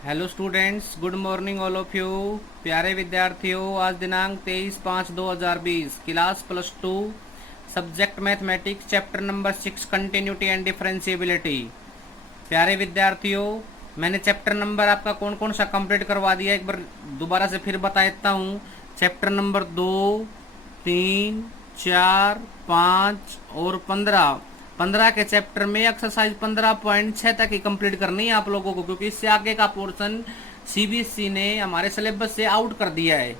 Hello students, good morning all of you. प्यारे विद्यार्थियों, आज दिनांक 23/5/2020, class +2, subject mathematics, chapter number 6, continuity and differentiability. प्यारे विद्यार्थियों, मैंने चैप्टर नंबर आपका कौन कौन सा कंप्लीट करवा दिया, एक बार दोबारा से फिर बता देता हूँ। चैप्टर नंबर 2, 3, 4, 5 और 15। 15 के चैप्टर में एक्सरसाइज 15.6 तक ही कंप्लीट करनी है आप लोगों को, क्योंकि इससे आगे का पोर्शन सीबीएसई ने हमारे सिलेबस से आउट कर दिया है,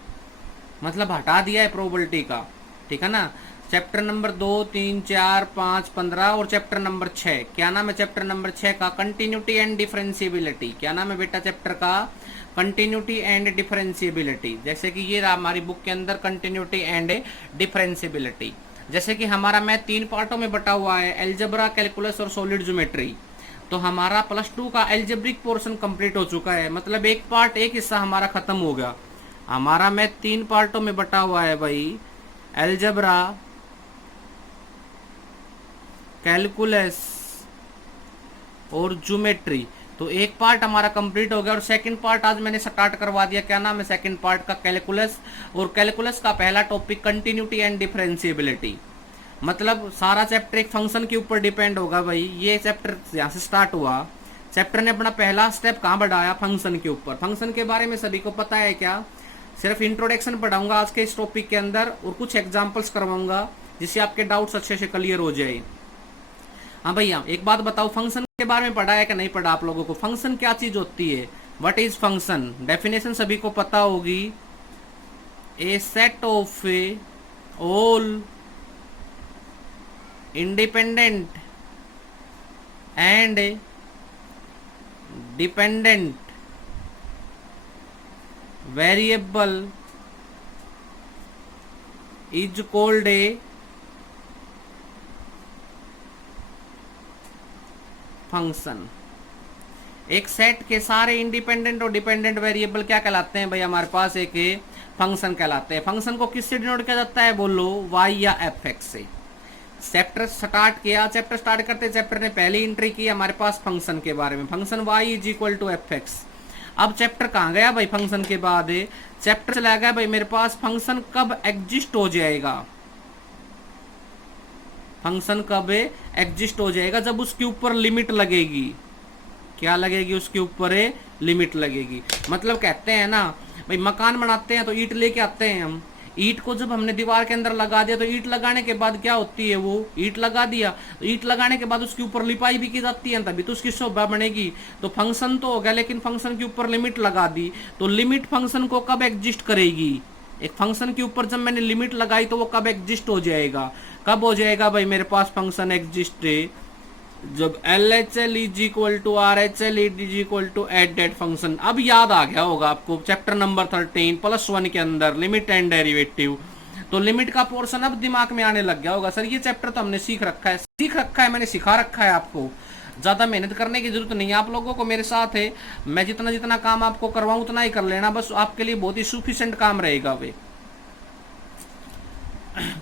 मतलब हटा दिया है प्रोबेबिलिटी का। ठीक है ना। चैप्टर नंबर 2, 3, 4, 5, 15 और चैप्टर नंबर 6। क्या नाम है चैप्टर नंबर 6 का? Continuity and differentiability. क्या नाम है बेटा चैप्टर का? Continuity and differentiability. जैसे कि ये रहा हमारी बुक के अंदर, कंटिन्यूटी एंड डिफरेंशिएबिलिटी। जैसे कि हमारा मैथ 3 पार्टों में बटा हुआ है, एल्जेब्रा, कैलकुलस और सॉलिड ज्योमेट्री। तो हमारा +2 का एल्जेब्रिक पोर्शन कंप्लीट हो चुका है, मतलब एक पार्ट, एक हिस्सा हमारा खत्म हो गया। हमारा मैथ 3 पार्टों में बटा हुआ है भाई, एल्जेब्रा, कैलकुलस और ज्योमेट्री। तो एक पार्ट हमारा कंप्लीट हो गया और सेकंड पार्ट आज मैंने स्टार्ट करवा दिया। क्या नाम है सेकंड पार्ट का? कैलकुलस। और कैलकुलस का पहला टॉपिक कंटिन्यूटी एंड डिफरेंशिएबिलिटी। मतलब सारा चैप्टर एक फंक्शन के ऊपर डिपेंड होगा भाई। ये चैप्टर यहाँ से स्टार्ट हुआ, चैप्टर ने अपना पहला स्टेप कहाँ बढ़ाया? फंक्शन के ऊपर। फंक्शन के बारे में सभी को पता है क्या? सिर्फ इंट्रोडक्शन पढ़ाऊंगा आज के इस टॉपिक के अंदर और कुछ एग्जाम्पल्स करवाऊंगा, जिससे आपके डाउट्स अच्छे से क्लियर हो जाए। हाँ भैया, एक बात बताओ, फंक्शन के बारे में पढ़ा है कि नहीं पढ़ा आप लोगों को? फंक्शन क्या चीज होती है? What is function? डेफिनेशन सभी को पता होगी। A set of all independent and dependent variable is called a function. एक सेट के सारे इंडिपेंडेंट और डिपेंडेंट वेरिएबल क्या कहलाते हैं भाई? हमारे पास एक फंक्शन कहलाते हैं। फंक्शन को किससे डिनोट किया जाता है बोलो? वाई या एफ एक्स से। चैप्टर स्टार्ट किया, चैप्टर स्टार्ट करते चैप्टर ने पहली एंट्री की हमारे पास फंक्शन के बारे में, function y is equal to f x. अब चैप्टर कहाँ गया भाई? फंक्शन के बाद चैप्टर चला गया भाई मेरे पास फंक्शन कब एग्जिस्ट हो जाएगा। फंक्शन कब एग्जिस्ट हो जाएगा? जब उसके ऊपर लिमिट लगेगी। क्या लगेगी? उसके ऊपर लिमिट लगेगी। मतलब कहते हैं ना भाई, मकान बनाते हैं तो ईंट लेके आते हैं हम। ईंट को जब हमने दीवार के अंदर लगा दिया, तो ईंट लगाने के बाद क्या होती है? वो ईंट लगा दिया, तो ईंट लगाने के बाद उसके ऊपर लिपाई भी की जाती है, तभी तो उसकी शोभा बनेगी। तो फंक्शन तो हो गया, लेकिन फंक्शन के ऊपर लिमिट लगा दी, तो लिमिट फंक्शन को कब एग्जिस्ट करेगी? एक फंक्शन के ऊपर जब मैंने लिमिट लगाई तो वो कब एग्जिस्ट हो जाएगा? कब हो जाएगा भाई मेरे पास फंक्शन एग्जिस्ट? जब L H L is equal to R H L is equal to at that function. अब याद आ गया होगा आपको चैप्टर नंबर 13 +1 के अंदर लिमिट एंड डेरिवेटिव। तो लिमिट का पोर्शन अब दिमाग में आने लग गया होगा, सर ये चैप्टर तो हमने सीख रखा है, मैंने सिखा रखा है आपको। ज्यादा मेहनत करने की जरूरत नहीं है आप लोगों को, मेरे साथ है। मैं जितना जितना काम आपको करवाऊं उतना ही कर लेना, बस आपके लिए बहुत ही सुफिशिएंट काम रहेगा वे।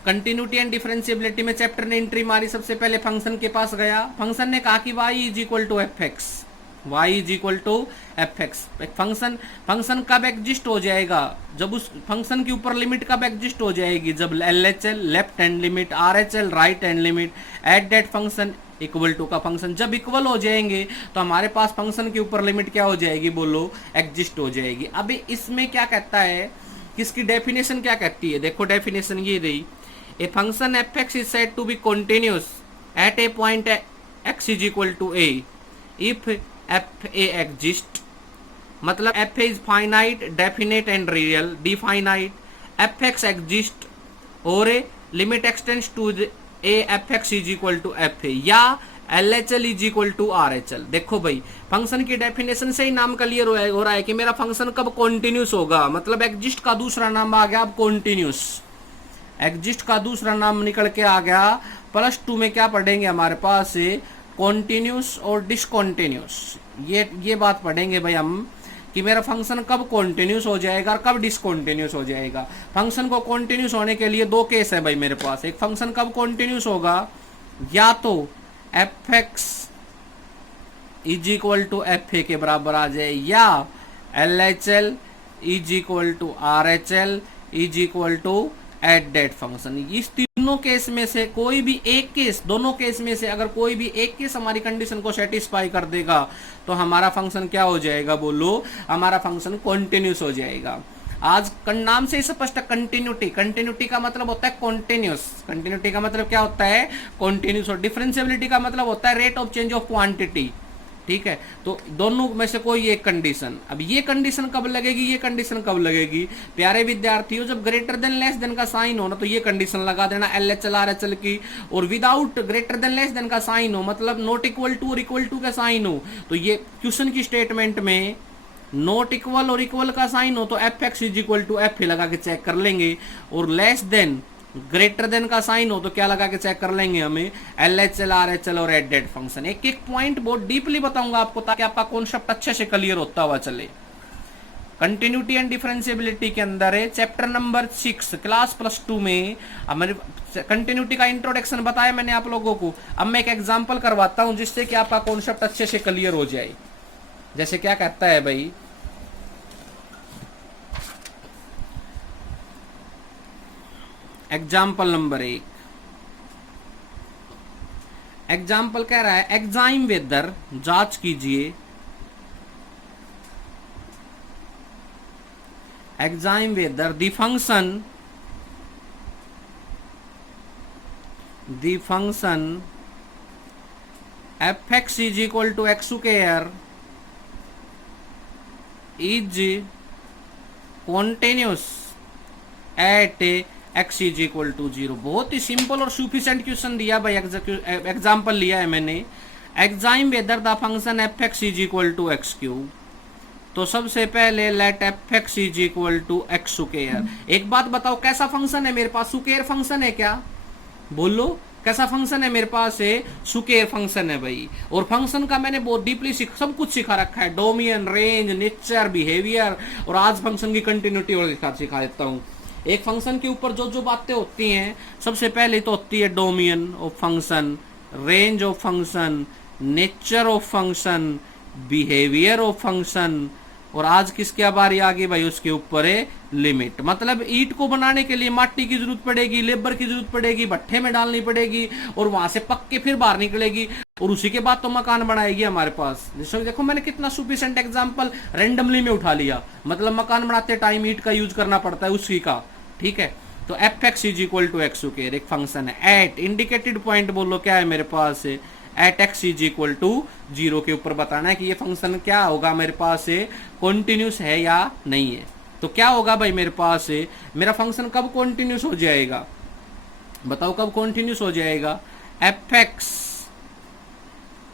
कंटिन्यूटी एंड डिफरेंशिएबिलिटी में चैप्टर ने एंट्री मारी, सबसे पहले फंक्शन के पास गया। फंक्शन ने कहा कि y is equal to f x, y is equal to f x. Function कब एग्जिस्ट हो जाएगा? जब उस फंक्शन के ऊपर लिमिट कब एग्जिस्ट हो जाएगी? जब L H L left hand limit, R H L right hand limit, at that function equal to का फंक्शन जब इक्वल हो जाएंगे, तो हमारे पास फंक्शन के ऊपर लिमिट क्या हो जाएगी बोलो? एग्जिस्ट हो जाएगी। अभी इसमें क्या कहता है, किसकी डेफिनेशन क्या कहती है? देखो डेफिनेशन ये रही, a function f x is said to be continuous at a point x is equal to a if f a exist. मतलब f a is finite, definite and real. Definite, f x exist और a limit x tends to a f x is equal to f a, या L H L is equal to R H L. देखो भाई, function की definition से ही नाम clear हो रहा है कि मेरा फंक्शन कब कॉन्टिन्यूस होगा। मतलब एग्जिस्ट का दूसरा नाम आ गया अब कॉन्टिन्यूस। एग्जिस्ट का दूसरा नाम निकल के आ गया। +2 में क्या पढ़ेंगे हमारे पास? कॉन्टिन्यूस और डिसकॉन्टिन्यूस। ये बात पढ़ेंगे भाई हम कि मेरा फंक्शन कब कॉन्टिन्यूस हो जाएगा और कब डिसकॉन्टिन्यूस हो जाएगा। फंक्शन को कॉन्टिन्यूस होने के लिए दो केस है भाई मेरे पास। एक फंक्शन कब कॉन्टिन्यूस होगा, या तो f x is equal to f a के बराबर आ जाए, या L H L is equal to R H L is equal to at that function. इस तीनों केस में से कोई भी एक केस, दोनों केस में से अगर कोई भी एक केस हमारी कंडीशन को सेटिस्फाई कर देगा तो हमारा फंक्शन क्या हो जाएगा, बोलो, हमारा फंक्शन कॉन्टिन्यूस हो जाएगा। आज नाम से स्पष्ट, कंटिन्यूटी, कंटिन्यूटी का मतलब होता है कॉन्टिन्यूस, कंटिन्यूटी का मतलब क्या होता है, कॉन्टिन्यूस। और डिफरेंशिएबिलिटी का मतलब होता है rate of change of quantity, ठीक है। तो दोनों में से कोई एक कंडीशन, अब ये कंडीशन कब लगेगी, ये कंडीशन कब लगेगी, प्यारे विद्यार्थियों, जब ग्रेटर देन लेस देन का साइन हो ना तो ये कंडीशन लगा देना L H L R H L की। और without greater than less than का साइन हो, मतलब नॉट इक्वल टू और इक्वल टू का साइन हो, तो ये क्वेश्चन की स्टेटमेंट में नॉट इक्वल और इक्वल का साइन हो तो f x is equal to f लगा के चेक कर लेंगे। और लेस देन, ग्रेटर देन का साइन हो तो क्या लगा के चेक कर लेंगे, हमें L H L R H L और एट दैट फंक्शन। एक एक पॉइंट बहुत डीपली बताऊंगा आपको ताकि आपका कॉन्सेप्ट अच्छे से क्लियर होता हुआ चले। कंटिन्यूटी एंड डिफरेंशिएबिलिटी के अंदर है चैप्टर नंबर 6 क्लास +2 में हमारे कंटिन्यूटी का इंट्रोडक्शन बताया मैंने आप लोगों को। अब मैं एक एग्जांपल करवाता हूं जिससे कि आपका कॉन्सेप्ट अच्छे से क्लियर हो जाए। जैसे क्या कहता है भाई, एग्जाम्पल नंबर 1, एग्जाम्पल कह रहा है एग्जाम वेदर, जांच कीजिए, exam whether the function f x is equal to x square is continuous at x is equal to 0। बहुत ही सिंपल और सुफिशिएंट क्वेश्चन दिया भाई, एग्जाम्पल लिया है मैंने। Exam whether the function f x is equal to x cube, तो सबसे पहले let f x is equal to x square. एक बात बताओ, कैसा फंक्शन है मेरे पास, स्क्वायर फंक्शन है क्या, बोलो कैसा फंक्शन है मेरे पास, है स्क्वायर फंक्शन है भाई। और फंक्शन का मैंने बहुत डीपली सब कुछ सिखा रखा है, डोमेन, रेंज, नेचर, बिहेवियर, और आज फंक्शन की कंटिन्यूटी और सिखा देता हूँ। एक फंक्शन के ऊपर जो जो बातें होती हैं, सबसे पहले तो होती है domain of function, range of function, nature of function, behaviour of function, और आज किसकी बारी आ गई भाई, उसके ऊपर है लिमिट। मतलब ईंट को बनाने के लिए माटी की जरूरत पड़ेगी, लेबर की जरूरत पड़ेगी, भट्ठे में डालनी पड़ेगी, और वहां से पक के फिर बाहर निकलेगी, और उसी के बाद तो मकान बनाएगी हमारे पास। देखो मैंने कितना सुफिशिएंट एग्जांपल रैंडमली में उठा लिया, मतलब मकान बनाते टाइम ईंट का यूज करना पड़ता है उसी का, ठीक है। तो f x is equal to x square एक फंक्शन है, एट इंडिकेटेड पॉइंट बोलो क्या है मेरे पास, at x is equal to 0 के ऊपर बताना है कि ये फंक्शन क्या होगा मेरे पास, कॉन्टिन्यूस है या नहीं है। तो क्या होगा भाई मेरे पास, मेरा फंक्शन कब कॉन्टिन्यूस हो जाएगा, बताओ कब कॉन्टिन्यूस हो जाएगा, f x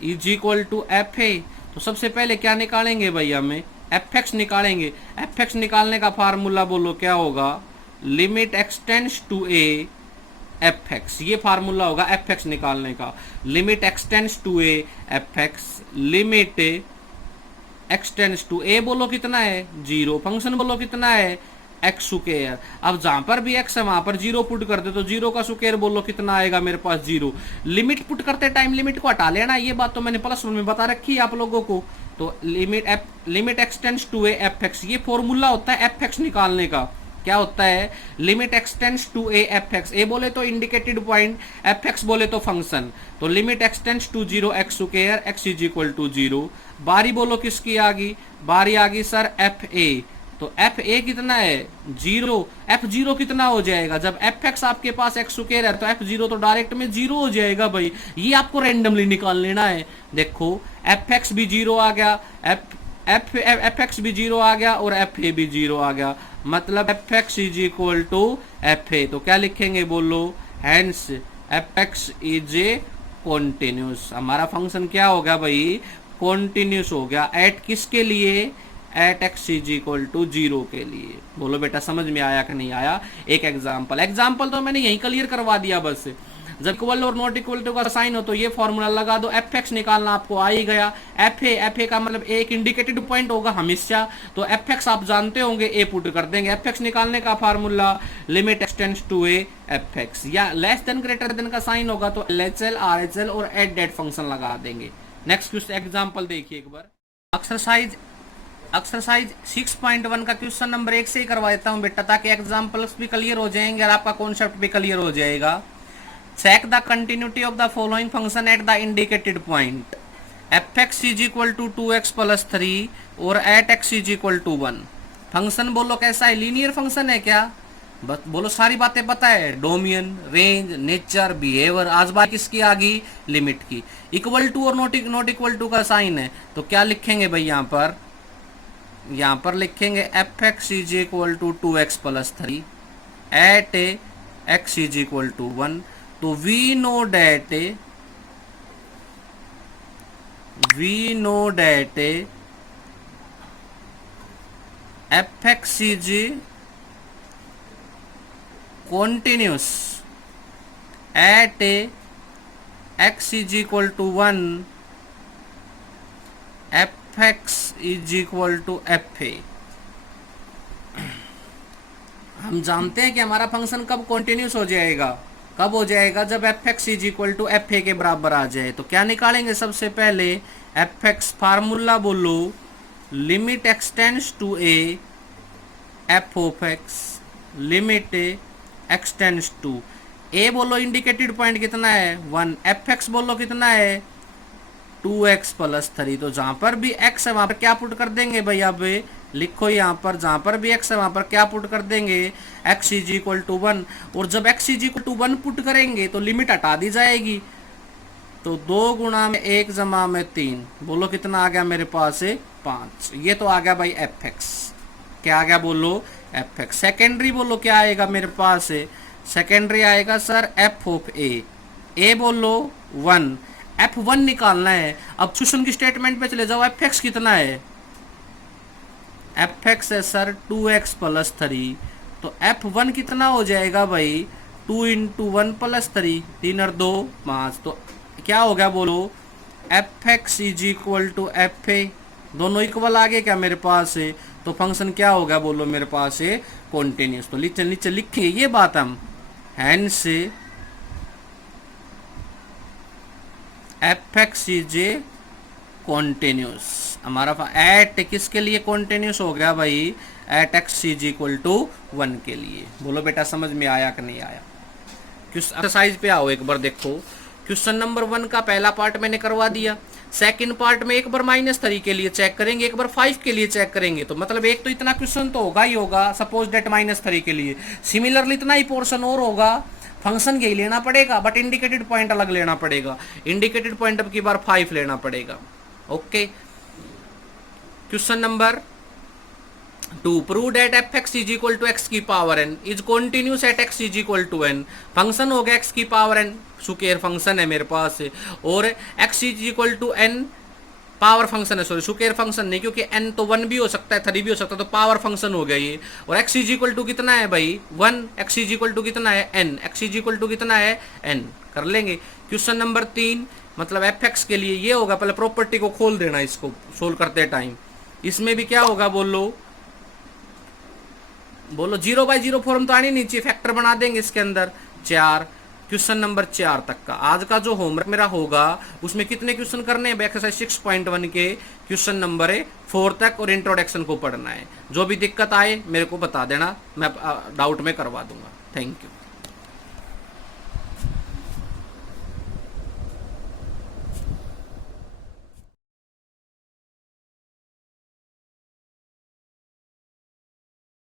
is equal to f a. तो सबसे पहले क्या निकालेंगे भाई, हमें एफ एक्स निकालेंगे। एफ एक्स निकालने का फार्मूला बोलो क्या होगा, limit x tends to a f x, ये फार्मूला होगा एफ एक्स निकालने का। Limit x tends to a f x, limit x tends to a बोलो कितना है 0, फंक्शन बोलो कितना है एक्स स्क्वायर। अब जहां पर भी एक्स है वहां पर 0 पुट कर दे तो 0 का स्क्वायर बोलो कितना आएगा मेरे पास 0। लिमिट पुट करते टाइम लिमिट को हटा लेना, ये बात तो मैंने +1 में बता रखी है आप लोगों को। तो limit x tends to a f x, ये फॉर्मूला होता है एफ एक्स निकालने का। क्या होता है, limit x tends to a f x, a बोले तो इंडिकेटेड पॉइंट, एफ एक्स बोले तो फंक्शन। तो limit x tends to 0 x square x is equal to 0। बारी बोलो किसकी आ गई, बारी आ गई सर एफ ए। तो एफ ए कितना है 0, एफ 0 कितना हो जाएगा, जब एफ एक्स आपके पास एक्स स्क्वायर है तो एफ 0 तो डायरेक्ट में 0 हो जाएगा भाई। ये आपको रैंडमली निकाल लेना है। देखो एफ एक्स भी 0 आ गया, एफ एक्स भी 0 आ गया और एफ ए भी 0 आ गया, मतलब f x is equal to f a. तो क्या लिखेंगे बोलो, hence f x is a continuous. हमारा फंक्शन क्या हो गया भाई, कॉन्टिन्यूस हो गया। एट किसके लिए, at x is equal to 0 के लिए। बोलो बेटा समझ में आया कि नहीं आया। एक एग्जाम्पल तो मैंने यही क्लियर करवा दिया बस। जब इक्वल और नॉट इक्वल टू का साइन हो तो ये फॉर्मूला लगा दो, एफ एक्स निकालना आपको आ ही गया। एफ ए का मतलब एक इंडिकेटेड पॉइंट होगा हमेशा, तो एफ एक्स आप जानते होंगे, ए पुट कर देंगे। एफ एक्स निकालने का formula limit x tends to a f x, या लेस देन ग्रेटर देन का साइन होगा तो L H L R H L और एट दैट फंक्शन लगा देंगे। नेक्स्ट एग्जाम्पल देखिए एक बार। एक्सरसाइज 6.1 का क्वेश्चन नंबर 1 से ही करवा देता हूँ बेटा, ताकि एग्जाम्पल्स भी क्लियर हो जाएंगे और आपका कॉन्सेप्ट भी क्लियर हो जाएगा। Check the continuity of the following function at the indicated point. F x is equal to 2x plus 3 और at x is equal to 1। Function बोलो कैसा है, लीनियर फंक्शन है क्या? बस बोलो सारी बातें पता है, डोमियन, रेंज, नेचर, बिहेवियर। आज बात किसकी आ गई? लिमिट की। इक्वल टू और नॉट इक्वल टू का साइन है, तो क्या लिखेंगे भाई यहाँ पर लिखेंगे f x is equal to 2x plus 3 at x is equal to 1। तो we know that f x is continuous at x is equal to 1, fx is equal to fa। हम जानते हैं कि हमारा फंक्शन कब कॉन्टिन्यूस हो जाएगा, कब हो जाएगा? जब fx is equal to fa के बराबर आ जाए। तो क्या निकालेंगे सबसे पहले? fx फार्मूला बोलो, limit x tends to a f of x, limit x tends to a बोलो इंडिकेटेड पॉइंट कितना है? 1। एफ एक्स बोलो कितना है? 2x plus 3। तो जहां पर भी x है वहां पर क्या पुट कर देंगे भाई? अब लिखो यहाँ पर, जहां पर भी x है वहां पर क्या पुट कर देंगे? x is equal to 1। और जब x is equal to 1 put करेंगे तो लिमिट हटा दी जाएगी। तो 2 गुणा में 1 जमा में 3, बोलो कितना आ गया मेरे पास? 5। ये तो आ गया भाई एफ एक्स। क्या आ गया बोलो? F x. सेकेंडरी बोलो क्या आएगा मेरे पास? सेकेंडरी आएगा सर एफ ऑफ ए बोलो 1। F1 निकालना है। अब क्वेश्चन की स्टेटमेंट पे चले जाओ, एफ एक्स कितना है? एफ एक्स है सर 2x प्लस 3। तो F1 कितना हो जाएगा भाई? 2 इंटू 1 प्लस 3, 3 और 2 5। तो क्या हो गया बोलो? F x is equal to f a. दोनों इक्वल आ गए क्या मेरे पास? तो फंक्शन क्या होगा बोलो मेरे पास? कॉन्टिन्यूस। तो नीचे लिखे ये बात हम, hence f x is continuous. हमारा एट किसके लिए कॉन्टिन्यूस हो गया भाई? At x is equal to 1 के लिए। बोलो बेटा समझ में आया कि नहीं आया? एक्सरसाइज पे आओ एक बार देखो। क्वेश्चन नंबर 1 का पहला पार्ट मैंने करवा दिया। सेकंड पार्ट में एक बार -3 के लिए चेक करेंगे, एक बार 5 के लिए चेक करेंगे। तो मतलब एक तो इतना क्वेश्चन तो होगा ही होगा, सपोज डेट -3 के लिए। सिमिलरली इतना ही पोर्शन और होगा। फंक्शन यही लेना पड़ेगा, बट इंडिकेटेड पॉइंट अलग लेना पड़ेगा। इंडिकेटेड पॉइंट अब की बार 5 लेना पड़ेगा। Okay, question number 2, prove that f x is equal to x की power n is continuous at x is equal to n। Function हो गया एक्स की पावर n, सुकेर फंक्शन है मेरे पास, और x is equal to n power function है, सॉरी सुकेर फंक्शन नहीं, क्योंकि n तो 1 भी हो सकता है 3 भी हो सकता है, तो पावर फंक्शन हो गया ये। और x इज इक्वल टू कितना है भाई? 1। x इज इक्वल टू कितना है? n। x is equal to कितना है? n। कर लेंगे। क्वेश्चन नंबर 3 मतलब एफ एक्स के लिए ये होगा, पहले प्रॉपर्टी को खोल देना इसको सोल्व करते टाइम। इसमें भी क्या होगा बोलो 0/0 फॉर्म तो आनी नहीं चाहिए, फैक्टर बना देंगे इसके अंदर 4। क्वेश्चन नंबर 4 तक का आज का जो होमवर्क मेरा होगा उसमें कितने क्वेश्चन करने हैं? एक्सरसाइज 6.1 के क्वेश्चन नंबर 4 तक और इंट्रोडक्शन को पढ़ना है। जो भी दिक्कत आए मेरे को बता देना, मैं डाउट में करवा दूंगा। Thank you.